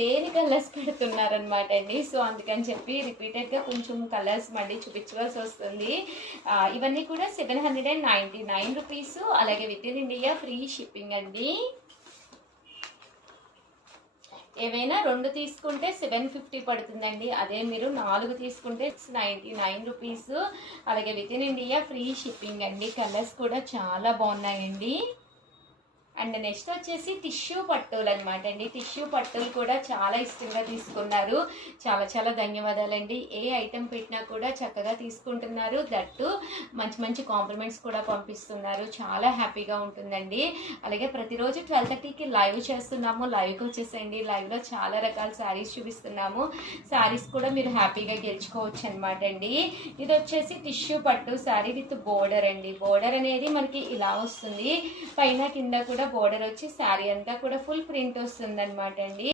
లేని కలర్స్ పెడుతున్నారనమాట అండి. సో అందుకని చెప్పి రిపీటెడ్గా కొంచెం కలర్స్ మళ్ళీ చూపించవలసి వస్తుంది. ఇవన్నీ కూడా 799 రూపీస్. అలాగే with in India free shipping అండి. ఏవైనా 2 తీసుకుంటే 750 పడుతుందండి. అదే మీరు 4 తీసుకుంటే 699 రూపీస్. అలాగే with in India free shipping అండి. కలర్స్ కూడా చాలా బాగున్నాయండి. అండ్ నెక్స్ట్ వచ్చేసి టిష్యూ పట్టులు అనమాట అండి. టిష్యూ పట్టులు కూడా చాలా ఇష్టంగా తీసుకున్నారు. చాలా చాలా ధన్యవాదాలండి. ఏ ఐటెం పెట్టినా కూడా చక్కగా తీసుకుంటున్నారు. దట్టు మంచి మంచి కాంప్లిమెంట్స్ కూడా పంపిస్తున్నారు. చాలా హ్యాపీగా ఉంటుందండి. అలాగే ప్రతిరోజు 12:30కి లైవ్ చేస్తున్నాము. లైవ్కి వచ్చేసేయండి. లైవ్లో చాలా రకాల శారీస్ చూపిస్తున్నాము. శారీస్ కూడా మీరు హ్యాపీగా గెలుచుకోవచ్చు అనమాట అండి. ఇది వచ్చేసి టిష్యూ పట్టు శారీ విత్ బోర్డర్ అండి. బోర్డర్ అనేది మనకి ఇలా వస్తుంది. పైన కింద కూడా బోర్డర్ వచ్చి శారీ అంతా కూడా ఫుల్ ప్రింట్ వస్తుంది అనమాట అండి.